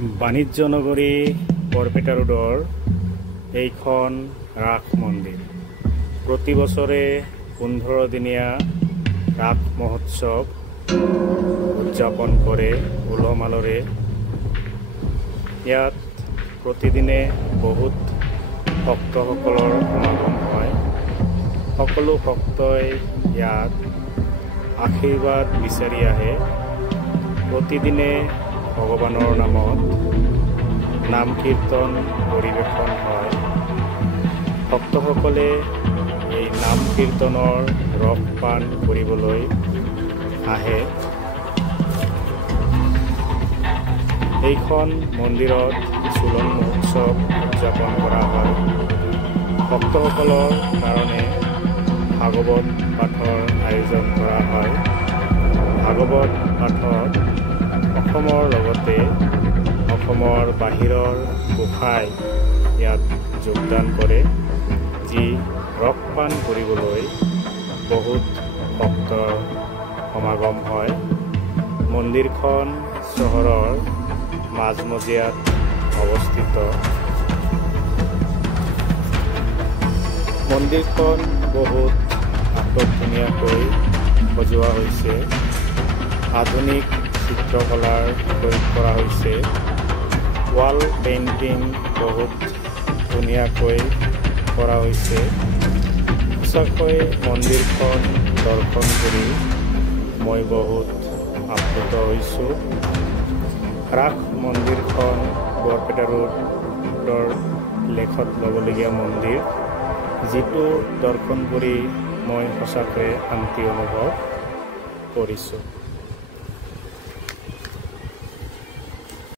বাণিজ্য নগৰী বৰপেটা ৰোডৰ এইখন ৰাস মন্দিৰ প্ৰতি বছৰে 15 দিনীয়া ৰাস মহোৎসৱ উদযাপন কৰে উলহ-মালহেৰে। ইয়াত প্ৰতিদিনে বহুত ভক্তসকলৰ সমাগম হয়। সকলো ভক্তই ইয়াত আশীৰ্বাদ বিচাৰি আহে। প্ৰতিদিনে ভগৱানৰ নামত নাম কীৰ্তন পৰিৱেশন হয়। ভক্তসকলে এই নাম কীৰ্তনৰ ৰস পান কৰিবলৈ আহে। এইখন মন্দিৰত চুলন মহোৎসৱ উদযাপন কৰা হয়। ভক্তসকলৰ কাৰণে ভাগৱত পাঠৰ আয়োজন কৰা হয়। ভাগৱত পাঠত অসমৰ লগতে অসমৰ বাহিৰৰ গোসাঁই ইয়াত যোগদান কৰে, যি ৰস পান কৰিবলৈ বহুত ভক্তৰ সমাগম হয়। মন্দিৰখন চহৰৰ মাজমজিয়াত অৱস্থিত। মন্দিৰখন বহুত আটক-ধুনীয়াকৈ সজোৱা হৈছে। আধুনিক চিত্ৰকলাৰ প্ৰয়োগ কৰা হৈছে। ৱাল পেইণ্টিং বহুত ধুনীয়াকৈ কৰা হৈছে। সঁচাকৈ মন্দিৰখন দৰ্শন কৰি মই বহুত আপ্লুত হৈছোঁ। ৰাস মন্দিৰখন বৰপেটা ৰোডৰ লেখত ল'বলগীয়া মন্দিৰ, যিটো দৰ্শন কৰি মই সঁচাকৈ শান্তি অনুভৱ কৰিছোঁ।